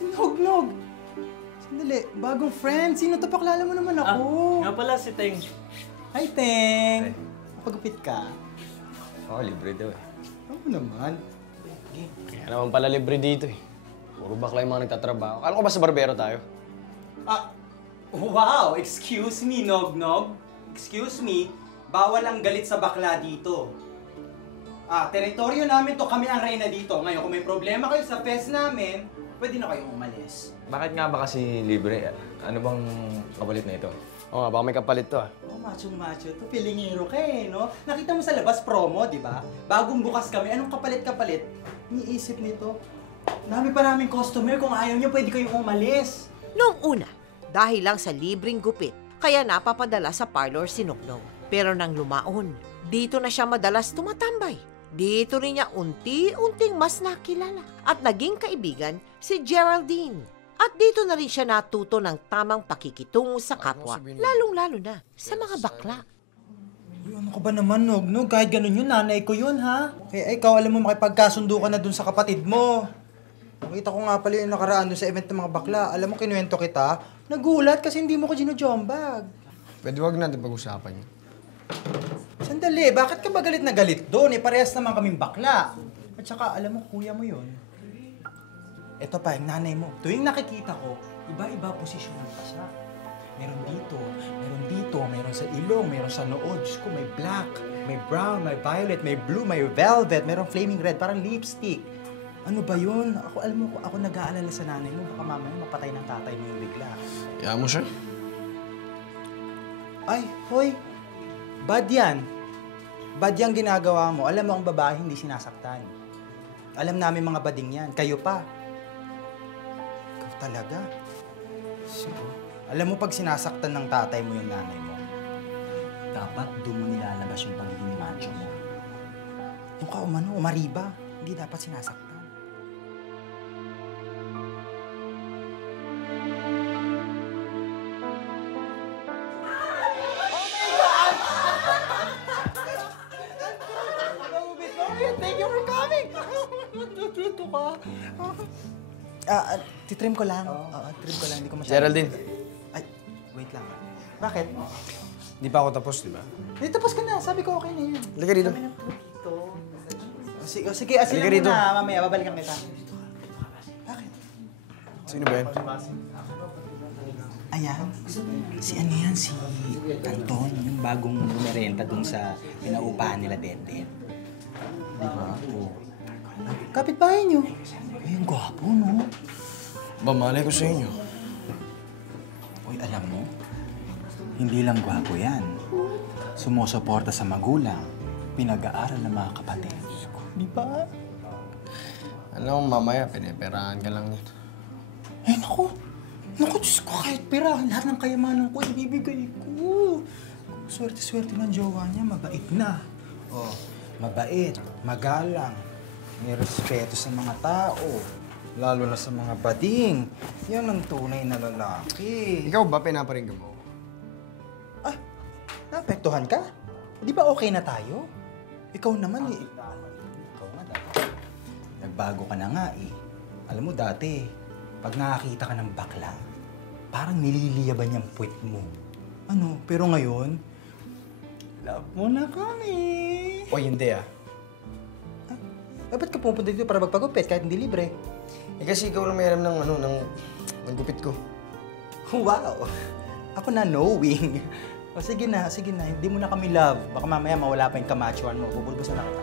Sinognog! Sandali, bagong friend. Sino to? Pakilala mo naman ako. Nga pala si Teng. Hi, Teng! Napagupit ka? Oo, libre daw eh. Oo naman. Kaya naman pala libre dito eh. Puro bakla yung mga nagtatrabaho. Akala ko ba sa barbero tayo? Wow! Excuse me, Nognog. Excuse me. Bawal ang galit sa bakla dito. Teritoryo namin to, kami ang reyna dito. Ngayon, kung may problema kayo sa fest namin, pwede na kayong umalis. Bakit nga ba kasi libre? Ano bang kapalit na ito? Oo nga, baka may kapalit to ah. Oh, macho-macho to. Pilingero ka eh, no? Nakita mo sa labas promo, di ba? Bagong bukas kami, anong kapalit-kapalit? Niisip nito. Dami pa naming customer, kung ayaw nyo, pwede kayong umalis. Noong una, dahil lang sa libreng gupit, kaya napapadala sa parlor si Nognog. Pero nang lumaon, dito na siya madalas tumatambay. Dito rin niya unti-unting mas nakilala at naging kaibigan si Geraldine. At dito na rin siya natuto ng tamang pakikitungo sa kapwa, lalong-lalo na sa mga bakla. Uy, ano ka ba naman, Nognog? Kahit ganun yun, nanay ko yun, ha? Ikaw, alam mo, makipagkasundo ka na dun sa kapatid mo. Nakita ko nga pala yung nakaraan dun sa event ng mga bakla. Alam mo, kinuwento kita. Nagulat kasi hindi mo ko ginujombag. Pwede wag natin pag-usapan yun. Sandali, bakit ka ba galit na galit doon? Parehas naman kaming bakla. At saka, alam mo, kuya mo yun. Ito pa, yung nanay mo. Tuwing nakikita ko, iba-iba posisyonan pa siya. Meron dito, meron sa ilong, meron sa noo. Diyos ko, may black, may brown, may violet, may blue, may velvet, meron flaming red, parang lipstick. Ano ba yun? Alam mo, ako nag-aalala sa nanay mo. Baka mamaya mapatay ng tatay mo yung bigla. Kaya mo siya? Ay, hoy. Bad yan. Bad yung ginagawa mo. Alam mo, ang babae hindi sinasaktan. Alam namin mga bading yan. Kayo pa. Ikaw talaga. So, alam mo pag sinasaktan ng tatay mo yung nanay mo, dapat doon mo nilalabas yung pagiging macho mo. Yung ka umariba. Hindi dapat sinasaktan. Thank you for coming! Natututo ka. Titrim ko lang. Trim ko lang. Hindi ko masyado. Geraldine. Ay, wait lang. Bakit? Di pa ako tapos, di ba? Tapos ka na. Sabi ko okay na yan. Halika rito. Sige, asila mo na. Mamaya, babalikan kita. Bakit? Sino ba yan? Ayan. Si ano yan? Si Anton. Yung bagong numerenta dun sa pinaupahan nila Deden. Di ba? Oo. Kapit-bahay niyo. Ay, ang gwapo, no? Ba, malay ko sa inyo. Uy, alam mo, hindi lang gwapo yan. Sumusuporta sa magulang, pinag-aaral ng mga kapatid. Di ba? Alam mo, mamaya, piniperahan ka lang nito. Eh, naku. Naku, Diyos ko, kahit pera, lahat ng kayamanan ko, ibibigay ko. Swerte-swerte ng jowa niya, mabait na. Oh, mabait, magalang, may respeto sa mga tao, lalo na sa mga bading. Yan ang tunay na lalaki. Ikaw ba, pinaparinggan mo? Ah, naapektuhan ka? Di ba okay na tayo? Ikaw naman eh. Ikaw nga dapat. Nagbago ka na nga eh. Alam mo dati, pag nakakita ka ng bakla, parang nililiyaban yung puwet mo. Ano? Pero ngayon, love mo na kami. O hindi ah. Ba't ka pupunta dito para magpagupit kahit hindi libre? Eh kasi ikaw lang may alam ng gupit ko. Wow! Ako na knowing. O sige na, sige na. Hindi mo na kami love. Baka mamaya mawala pa yung kamachuan mo. Bubulbusan na kita.